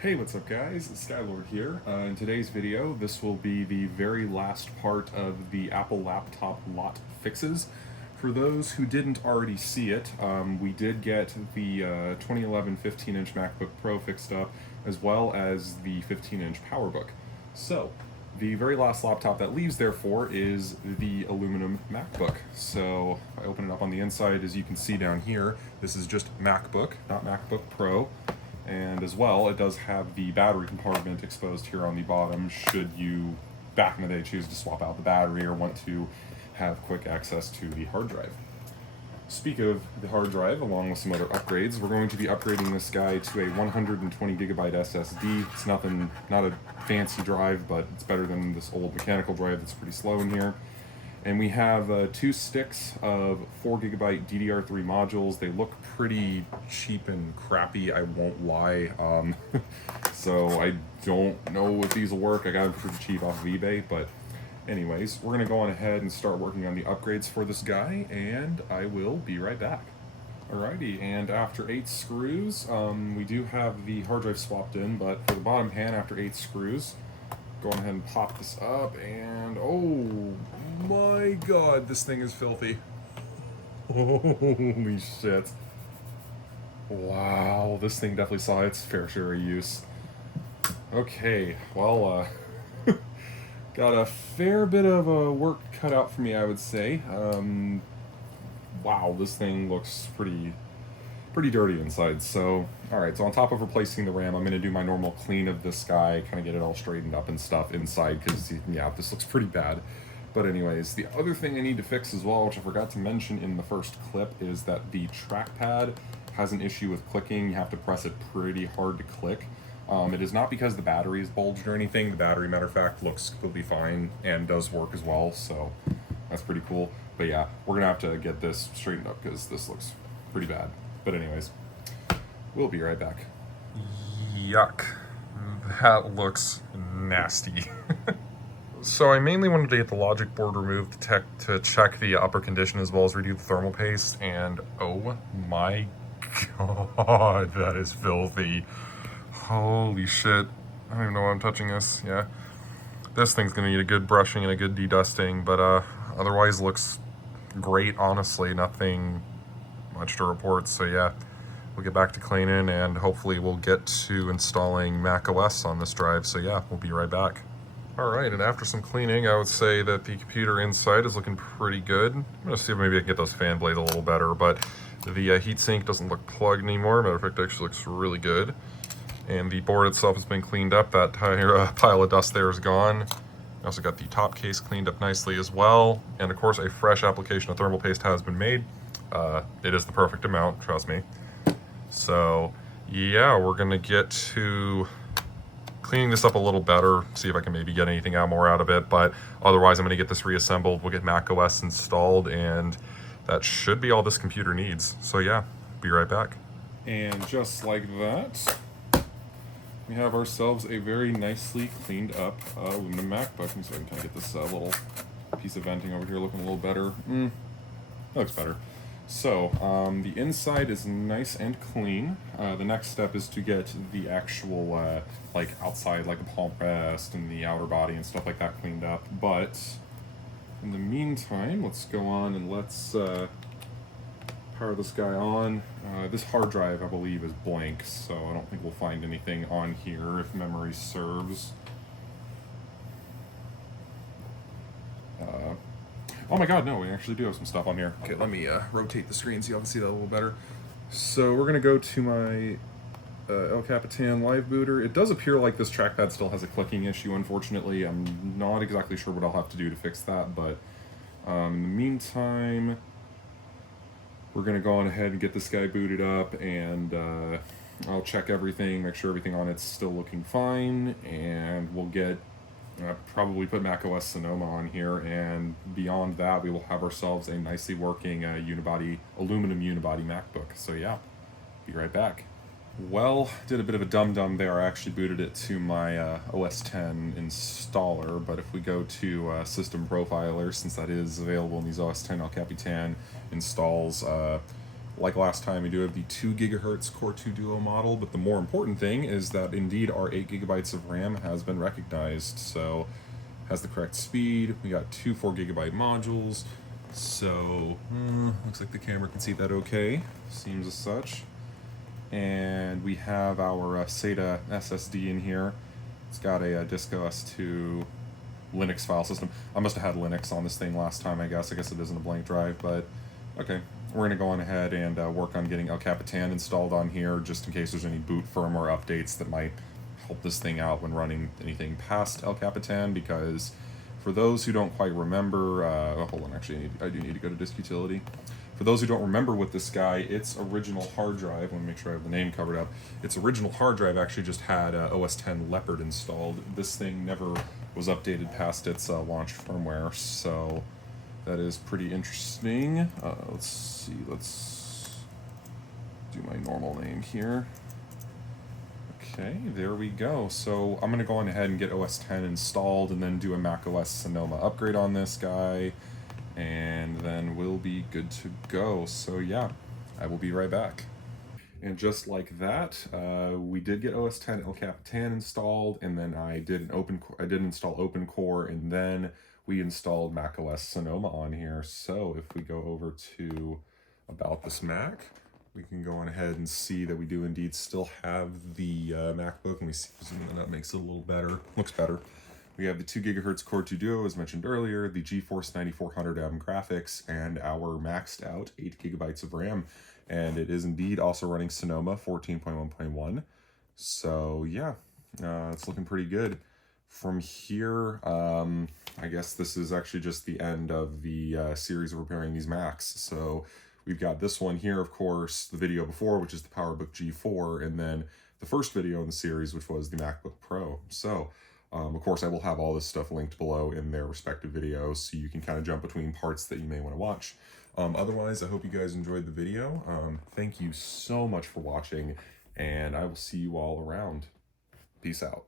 Hey, what's up guys? It's Skylord here. In today's video, this will be the very last part of the Apple laptop lot fixes. For those who didn't already see it, we did get the 2011 15-inch MacBook Pro fixed up, as well as the 15-inch PowerBook. So, the very last laptop that leaves, therefore, is the aluminum MacBook. So, if I open it up on the inside, as you can see down here, this is just MacBook, not MacBook Pro. And as well, it does have the battery compartment exposed here on the bottom should you, back in the day, choose to swap out the battery or want to have quick access to the hard drive. Speak of the hard drive, along with some other upgrades, we're going to be upgrading this guy to a 120 gigabyte SSD. It's not a fancy drive, but it's better than this old mechanical drive that's pretty slow in here. And we have 2 sticks of 4 gigabyte DDR3 modules. They look pretty cheap and crappy, I won't lie. So I don't know if these will work. I got them pretty cheap off of eBay, but anyways, we're gonna go on ahead and start working on the upgrades for this guy, and I will be right back. Alrighty, and after 8 screws, we do have the hard drive swapped in, but for the bottom pan, after 8 screws, go ahead and pop this up, and oh my god, this thing is filthy. Holy shit. Wow, this thing definitely saw its fair share of use. Okay, well, got a fair bit of work cut out for me, I would say. Wow, this thing looks pretty dirty inside. So, alright, so on top of replacing the RAM, I'm going to do my normal clean of this guy, kind of get it all straitrained up and stuff inside, because, yeah, this looks pretty bad. But anyways, the other thing I need to fix as well, which I forgot to mention in the first clip, is that the trackpad has an issue with clicking. You have to press it pretty hard to click. It is not because the battery is bulged or anything. The battery, matter of fact, looks completely fine and does work as well, so that's pretty cool. But yeah, we're going to have to get this straightened up because this looks pretty bad. But anyways, we'll be right back. Yuck. That looks nasty. So I mainly wanted to get the logic board removed to check the upper condition as well as redo the thermal paste, and oh my god, that is filthy. Holy shit. I don't even know why I'm touching this. Yeah. This thing's gonna need a good brushing and a good de-dusting, but otherwise looks great, honestly. Nothing much to report, so yeah. We'll get back to cleaning, and hopefully we'll get to installing macOS on this drive, so yeah, we'll be right back. Alright, and after some cleaning, I would say that the computer inside is looking pretty good. I'm going to see if maybe I can get those fan blades a little better, but the heatsink doesn't look plugged anymore. Matter of fact, it actually looks really good. And the board itself has been cleaned up. That pile of dust there is gone. I also got the top case cleaned up nicely as well. And of course, a fresh application of thermal paste has been made. It is the perfect amount, trust me. So, yeah, we're going to get to cleaning this up a little better, see if I can maybe get anything more out of it, but otherwise I'm going to get this reassembled, we'll get macOS installed, and that should be all this computer needs. So yeah, be right back. And just like that, we have ourselves a very nicely cleaned up aluminum MacBook. Let me see if I can kind of get this little piece of venting over here looking a little better. That looks better. So, the inside is nice and clean. The next step is to get the actual, like, outside, like the palm rest and the outer body and stuff like that cleaned up. But, in the meantime, let's go on and let's power this guy on. This hard drive, I believe, is blank, so I don't think we'll find anything on here if memory serves. Oh my god, no, we actually do have some stuff on here. Okay, let me rotate the screen so you can see that a little better. So we're going to go to my El Capitan Live Booter. It does appear like this trackpad still has a clicking issue, unfortunately. I'm not exactly sure what I'll have to do to fix that, but in the meantime, we're going to go on ahead and get this guy booted up, and I'll check everything, make sure everything on it's still looking fine, and we'll get probably put macOS Sonoma on here, and beyond that we will have ourselves a nicely working aluminum unibody MacBook. So yeah, be right back. Well, did a bit of a dum-dum there. I actually booted it to my OS X installer, but if we go to System Profiler, since that is available in these OS X El Capitan installs, Like last time, we do have the 2 gigahertz Core 2 Duo model, but the more important thing is that indeed our 8 gigabytes of RAM has been recognized. So has the correct speed. We got 2 4 gigabyte modules. So looks like the camera can see that okay. Seems as such. And we have our SATA SSD in here. It's got a Disco S2 Linux file system. I must have had Linux on this thing last time, I guess. I guess it isn't a blank drive, but okay. We're going to go on ahead and work on getting El Capitan installed on here, just in case there's any boot firmware updates that might help this thing out when running anything past El Capitan, because for those who don't quite remember, hold on, actually, I do need to go to disk utility. For those who don't remember with this guy, its original hard drive, let me make sure I have the name covered up, its original hard drive actually just had OS X Leopard installed. This thing never was updated past its launched firmware, so that is pretty interesting. Let's see, let's do my normal name here. Okay, there we go. So I'm gonna go on ahead and get OS X installed and then do a macOS Sonoma upgrade on this guy, and then we'll be good to go. So yeah, I will be right back. And just like that, we did get OS X El Capitan installed, and then I did install OpenCore, and then we installed macOS Sonoma on here. So if we go over to About This Mac, we can go on ahead and see that we do indeed still have the MacBook. Let me see if zooming that makes it a little better. Looks better. We have the 2 gigahertz Core 2 Duo, as mentioned earlier, the GeForce 9400M graphics, and our maxed out 8 gigabytes of RAM. And it is indeed also running Sonoma 14.1.1. So yeah, it's looking pretty good. From here, I guess this is actually just the end of the series of repairing these Macs. So we've got this one here, of course, the video before, which is the PowerBook G4, and then the first video in the series, which was the MacBook Pro. So, of course, I will have all this stuff linked below in their respective videos, so you can kind of jump between parts that you may want to watch. Otherwise, I hope you guys enjoyed the video. Thank you so much for watching, and I will see you all around. Peace out.